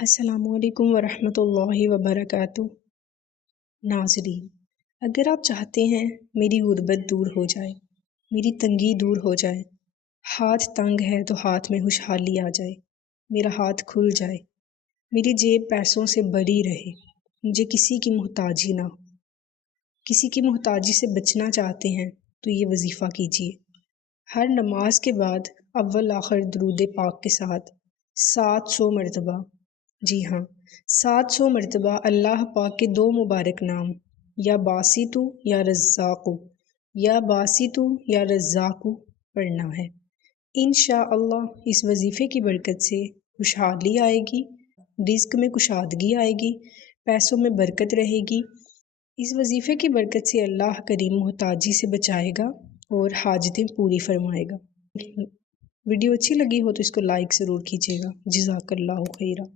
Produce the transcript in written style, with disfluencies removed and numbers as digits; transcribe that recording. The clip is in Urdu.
السلام علیکم ورحمۃ اللہ وبرکاتہ۔ ناظرین، اگر آپ چاہتے ہیں میری غربت دور ہو جائے، میری تنگی دور ہو جائے، ہاتھ تنگ ہے تو ہاتھ میں خوشحالی آ جائے، میرا ہاتھ کھل جائے، میری جیب پیسوں سے بھری رہے، مجھے کسی کی محتاجی نہ ہو، کسی کی محتاجی سے بچنا چاہتے ہیں تو یہ وظیفہ کیجیے۔ ہر نماز کے بعد اول آخر درود پاک کے ساتھ 700 مرتبہ، جی ہاں 700 مرتبہ اللہ پاک کے 2 مبارک نام یا باسطو یا رزاقو، یا باسطو یا رزاقو پڑھنا ہے۔ انشاءاللہ اس وظیفے کی برکت سے خوشحالی آئے گی، رزق میں کشادگی آئے گی، پیسوں میں برکت رہے گی۔ اس وظیفے کی برکت سے اللہ کریم محتاجی سے بچائے گا اور حاجتیں پوری فرمائے گا۔ ویڈیو اچھی لگی ہو تو اس کو لائک ضرور کیجیے گا۔ جزاک اللہ خیرہ۔